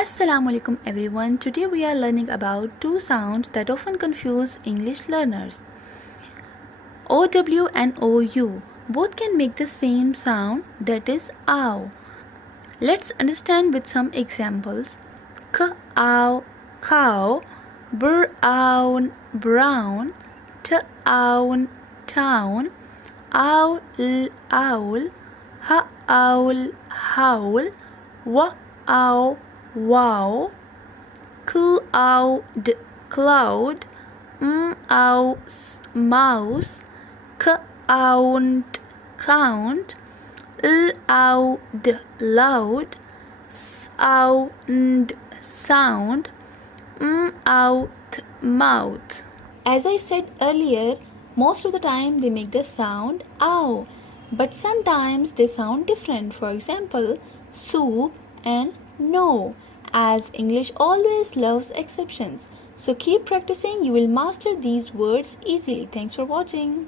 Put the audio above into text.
Assalamu alaikum everyone. Today we are learning about two sounds that often confuse English learners. OW and OU both can make the same sound, that is ow. Let's understand with some examples. K ow cow, br own brown, t own town, owl owl, h owl howl, w ow wow, cloud cloud, mouse, count count, loud loud, sound sound, mouth mouth. As I said earlier, most of the time they make the sound ow, but sometimes they sound different. For example, soup and no, as English always loves exceptions. So keep practicing, you will master these words easily. Thanks for watching.